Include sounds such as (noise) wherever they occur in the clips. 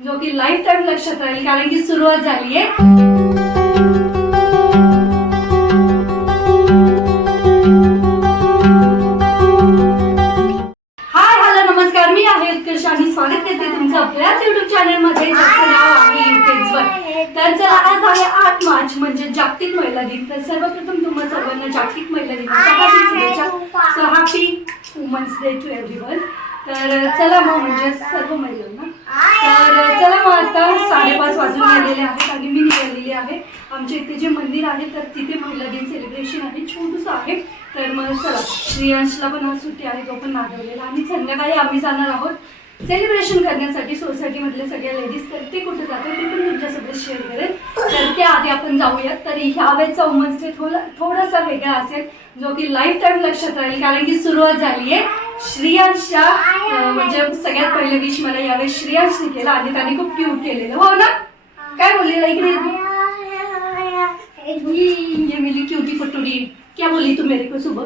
जो की life time लक्षात राहील कारण की सुरुवात झाली आहे. नमस्कार. मी आहे आणि तुमचं मध्ये तर चला आज आहे आठ मार्च म्हणजे जागतिक महिला दिन. तर सर्वप्रथम तुम्हा सर्वांना जागतिक महिला दिन हार्दिक शुभेच्छा. So happy women's day to everyone तर चला मग म्हणजे सर्व महिलांना. तर चला मग आता साडेपाच वाजून गेलेले आहेत आणि मी निघालेली आहे. आमच्या इथे जे मंदिर आहे तर तिथे महिला दिन सेलिब्रेशन आहे. छोटंसं आहे. तर मग चला श्रेयांशला पण आज सुट्टी आहे तो पण मागवलेला आणि संध्याकाळी आम्ही जाणार आहोत सेलिब्रेशन करण्यासाठी सोसायटीमधल्या सगळ्या लेडीज तर ते कुठे जातात ते पण तुमच्यासोबत शेअर करेल तर त्याआधी आपण जाऊयात. तर ह्या वेळेचा वुमन्स डे थोडा थोडासा वेगळा असेल जो की लाईफ टाईम लक्षात राहील कारण की सुरुवात झाली आहे श्रेयांशच्या म्हणजे सगळ्यात पहिले विश मला यावेळेस श्रेयांशने केला. आणि त्याने खूप क्यूट केलेलं. हो ना? काय बोललेला इकडे? ये मेरी क्यूटी पटुडी. क्या बोली तू मेरे को सुबह?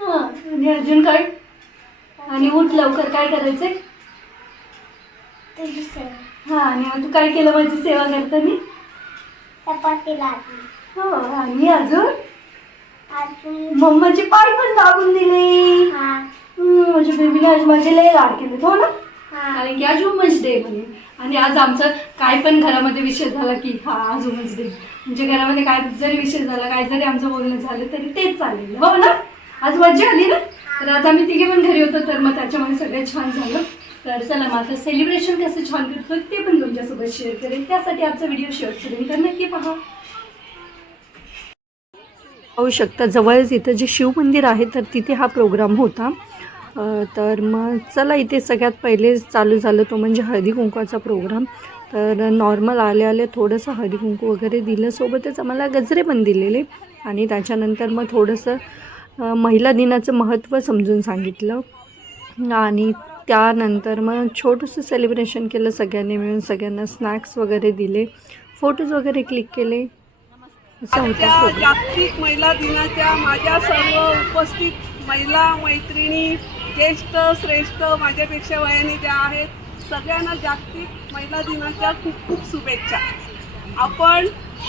हा आणि अजून काय? आणि उठ लवकर काय करायचंय? हा आणि तू काय केलं? माझी सेवा करताना चपाती लागली हो आणि अजून? मम्माचे पाय पण दाबून दिले. हा. माझ्या बेबीने आज माझे लय लाड केले हो ना? हा. कारण की आज वुमन्स डे म्हणे. आणि आज आमचं काय पण घरामध्ये विषय झाला की हा आज वुमन्स डे म्हणजे घरामध्ये काय जरी विषय झाला काय जरी आमचं बोलणं झालं तरी तेच चाललेलं हो ना? आज मज्जा आली ना? तर आज आम्ही तिघे पण घरी होतो तर मग त्याच्यामुळे सगळं छान झालं. तर चला मग आता सेलिब्रेशन कसं छान करतो ते पण तुमच्यासोबत शेअर करेन. त्यासाठी आजचा व्हिडिओ शेअर करेन तर नक्की पहा. पाहू शकता. जवळच इथं जे शिवमंदिर आहे तर तिथे हा प्रोग्राम होता. तर मग चला इथे सगळ्यात पहिले चालू झालं तो म्हणजे हळदी कुंकवाचा प्रोग्राम तर नॉर्मल आले आले थोडंसं हळदी कुंकू वगैरे दिलं. सोबतच आम्हाला गजरे पण दिलेले. आणि त्याच्यानंतर मग थोडंसं महिला दिनाचं महत्त्व समजून सांगितलं. आणि त्यानंतर मग छोटंसं सेलिब्रेशन केलं सगळ्यांनी मिळून सगळ्यांना स्नॅक्स वगैरे दिले. फोटोज वगैरे क्लिक केले. आजच्या जागतिक महिला दिनाच्या माझ्या सर्व उपस्थित महिला मैत्रिणी ज्येष्ठ श्रेष्ठ माझ्यापेक्षा वयाने ज्या आहेत सगळ्यांना जागतिक महिला दिनाच्या खूप खूप शुभेच्छा. आपण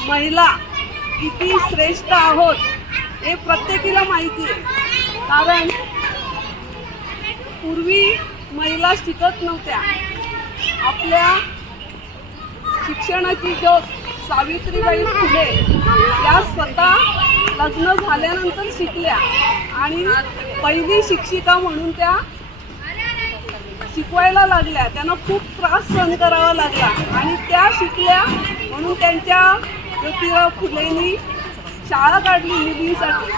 महिला किती श्रेष्ठ आहोत हे प्रत्येकीला माहिती आहे. कारण पूर्वी महिला शिकत नव्हत्या. आपल्या शिक्षणाची ज्योत सावित्रीबाई फुले या स्वतः लग्न झाल्यानंतर शिकल्या आणि पहिली शिक्षिका म्हणून त्या शिकवायला लागल्या. त्यांना खूप त्रास सहन करावा लागला आणि त्या शिकल्या म्हणून त्यांच्या ज्योतिराव फुलेंनी शाळा काढली मुलींसाठी.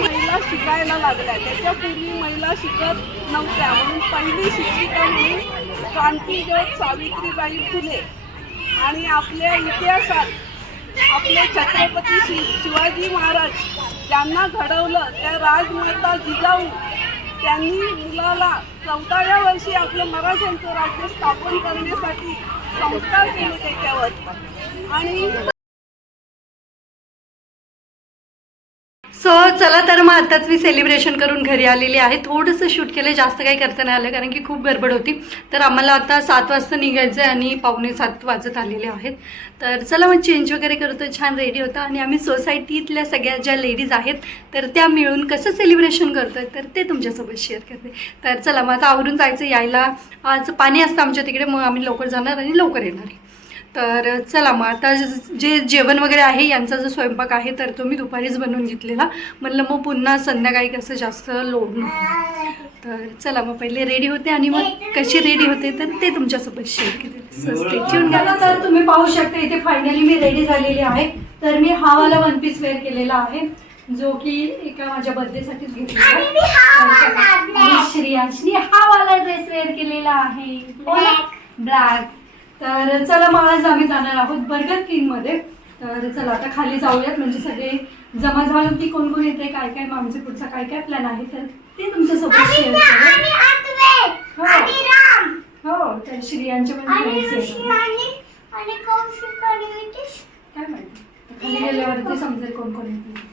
महिला शिकायला लागल्या. त्याच्यापूर्वी महिला शिकत नव्हत्या म्हणून पहिली शिक्षिका म्हणून क्रांतीज्योत सावित्रीबाई फुले आणि आपल्या इतिहासात आपले छत्रपती शि शिवाजी महाराज ज्यांना घडवलं त्या राजमाता जिजाऊ त्यांनी मुलाला चौदाव्या वर्षी आपलं मराठ्यांचं राज्य स्थापन करण्यासाठी संस्कार केले त्याच्यावर. आणि तर मग आताच मी सेलिब्रेशन करून घरी आलेली आहे. थोडंसं शूट केलं जास्त काही करता नाही आलं कारण की खूप गडबड होती. तर आम्हाला आता सात वाजता निघायचं आहे आणि पावणे सात वाजत आलेले आहेत. तर चला मग चेंज वगैरे करतो छान रेडी होता. आणि आम्ही सोसायटीतल्या सगळ्या ज्या लेडीज आहेत तर त्या मिळून कसं सेलिब्रेशन करतो आहे तर ते तुमच्यासोबत शेअर करते. तर चला मग आता आवरून जायचं. यायला आज पाणी असतं आमच्या तिकडे. मग आम्ही लवकर जाणार आणि लवकर येणार. आहे तर चला मग आता जे जेवण वगैरे आहे यांचा जो स्वयंपाक आहे तर तो मी दुपारीच बनवून घेतलेला. म्हणलं मग पुन्हा संध्याकाळी कसं जास्त लोड नको. तर चला मग पहिले रेडी होते आणि मग कशी रेडी होते तर ते तुमच्यासोबत शेअर केले तर तुम्ही पाहू शकता इथे फायनली मी रेडी झालेली आहे. तर मी हा वाला वन पीस वेअर केलेला आहे जो की एका माझ्या बर्थडेसाठीच घेतलेला हा श्रेयांशनी हा वाला ड्रेस वेअर केलेला आहे. ब्लॅक तर चला मग आज आम्ही जाणार आहोत बर्गर किंगमध्ये. तर चला आता खाली जाऊयात. म्हणजे सगळे जमा झालं की कोण कोण येते काय काय मग आमचे पुढचा काय काय प्लॅन आहे तर ते तुमच्यासोबत शेअर अद्वैत, हो. हो तर श्रियांचे पण काय माहिती? आता खाली गेल्यावरती समजेल कोण कोण येते.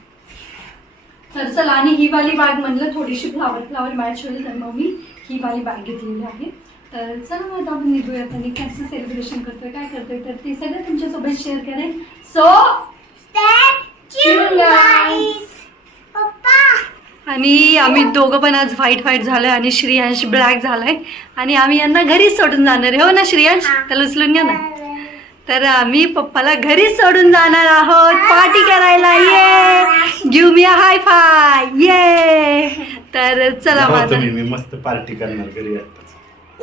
तर चला आणि ही वाली बॅग म्हणलं थोडीशी फ्लावर फ्लावर मॅच होईल तर मग मी ही वाली बॅग घेतलेली आहे. तर चला मग आता आपण निघूयात. आणि कसं सेलिब्रेशन करतोय. काय करतोय? तर ते सगळं तुमच्यासोबत शेअर करेन. सो आणि आम्ही दोघं पण आज व्हाईट व्हाईट झालोय आणि श्रेयांश ब्लॅक झालाय. आणि आम्ही यांना घरीच सोडून जाणार आहे. हो ना श्रेयांश. त्याला उचलून घ्या ना. तर आम्ही पप्पाला घरीच सोडून जाणार आहोत. पार्टी करायला. ये गिव मी हाय फाय ये तर चला माझा मी मस्त पार्टी करणार घरी आताच (laughs)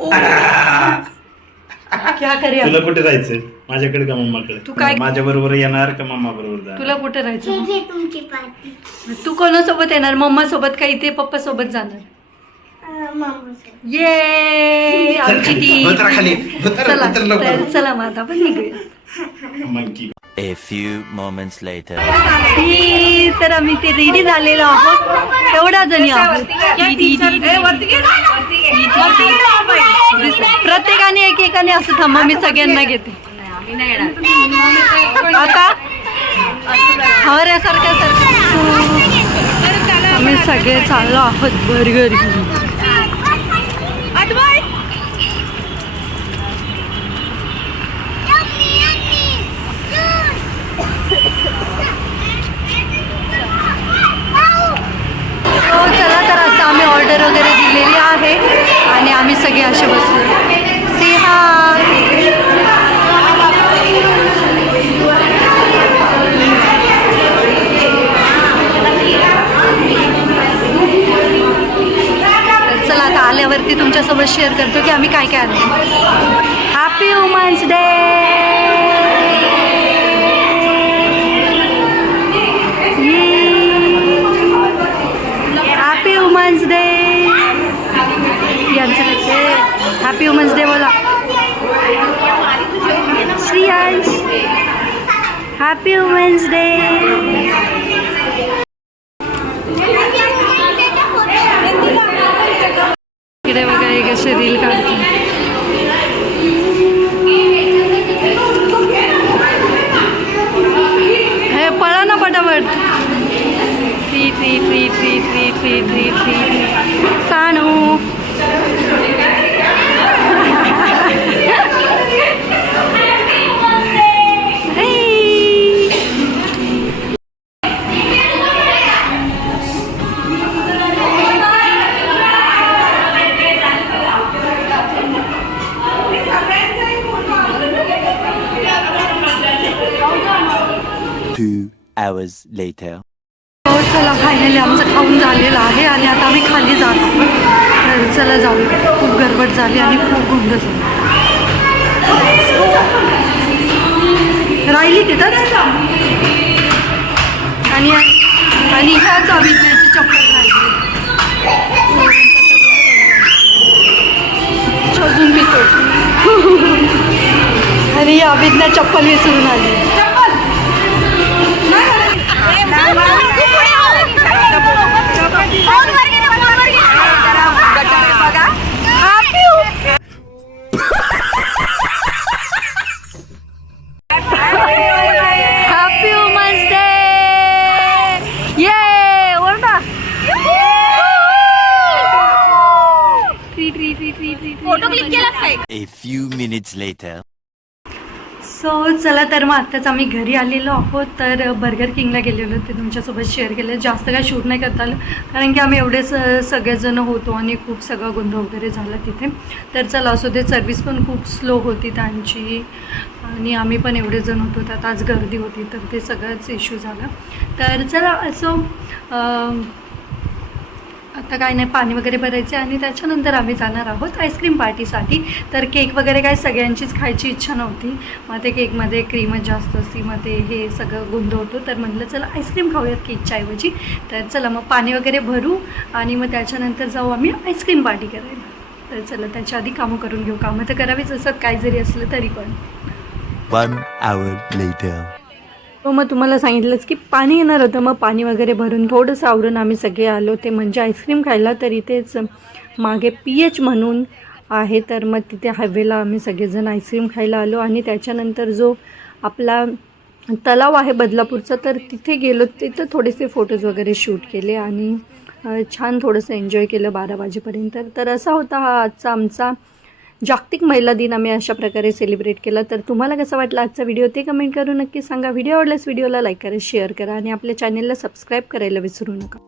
क्या तुला कुठे जायचंय? माझ्याकडे का मम्माकडे? तू काय- माझ्या बरोबर येणार का मम्मा बरोबर तुला जाणार कुठे राहायचं? हे घे तुमची पार्टी तू कोणासोबत येणार? मम्मा सोबत का इथे पप्पा सोबत जाणार? मामा ये! आमची टीम उतरा खाली उतर चला उतर लवकर. तर चला मग आता आपण निघूया. Monkey A few moments later. तर आम्ही ते रेडी झालेलो आहोत. एवढा जणी आहोत. प्रत्येकाने एकेकाने असं थांबा मी सगळ्यांना घेते. आता? हवऱ्यासारख्या सारखं. आम्ही सगळे चाललो आहोत बर्गर घेऊन हो चला तर आता आम्ही ऑर्डर वगैरे दिलेली आहे. आणि आम्ही सगळे असे बसलो. सिहा चला आता आल्यावरती तुमच्यासोबत शेअर करतो की आम्ही काय काय आणलं happy women's day happy women's day Happy Women's Day wala. See guys. Happy Women's Day. इकडे hours later. हो चला फायनली आमचं खाऊन झालेलं आहे आणि आता आम्ही खाली जातो. तर चला जाऊ खूप गडबड झाली आणि खूप गोंधळ झाला. राहिली तिथंच आणि आणि ह्याच अभिज्ञाची चप्पल राहिली. शोधून पितो आणि ही अभिज्ञा चप्पल विसरून आली. A few minutes later. So चला तर मग आत्ताच आम्ही घरी आलेलो आहोत. तर बर्गर किंगला गेलेलो ते तुमच्यासोबत शेअर केलं. जास्त काय शूट नाही करता आलं. कारण की आम्ही एवढे स सगळेजण होतो आणि खूप सगळा गोंधळ वगैरे झाला तिथे. तर चला असो दे सर्विस पण खूप स्लो होती त्यांची. आणि आम्ही पण एवढे जण होतो. त्यात आज गर्दी होती तर ते सगळंच इश्यू झाला. तर चला असं आता काय नाही पाणी वगैरे भरायचे आणि त्याच्यानंतर आम्ही जाणार आहोत आईस्क्रीम पार्टीसाठी. तर केक वगैरे काय सगळ्यांचीच खायची इच्छा नव्हती. मग ते केकमध्ये क्रीमच जास्त असती मग ते हे सगळं गोंधळ तर म्हटलं चला आईस्क्रीम खाऊयात केकच्या ऐवजी तर चला मग पाणी वगैरे भरू आणि मग त्याच्यानंतर जाऊ आम्ही आईस्क्रीम पार्टी करायला. तर चला त्याच्या आधी कामं करून घेऊ. कामं तर करावीच असत काय जरी असलं तरी पण. One hour later. हो मग तुम्हाला सांगितलंच की पाणी येणार होतं. मग पाणी वगैरे भरून थोडंसं आवरून आम्ही सगळे आलो. ते म्हणजे आईस्क्रीम खायला तर इथेच मागे पी एच म्हणून आहे. तर मग तिथे हायवेला आम्ही सगळेजण आईस्क्रीम खायला आलो आणि त्याच्यानंतर जो आपला तलाव आहे बदलापूरचा तर तिथे गेलो. तिथं थोडेसे फोटोज वगैरे शूट केले आणि छान थोडंसं एन्जॉय केलं बारा वाजेपर्यंत. तर असा होता हा आजचा आमचा जागतिक महिला दिन आम्ही अशा प्रकारे सेलिब्रेट केला. तर तुम्हाला कसा वाटला आजचा व्हिडिओ ते कमेंट करून नक्की सांगा. व्हिडिओ आवडल्यास व्हिडिओला लाईक करा शेअर करा आणि आपल्या चॅनेलला सबस्क्राईब करायला विसरू नका.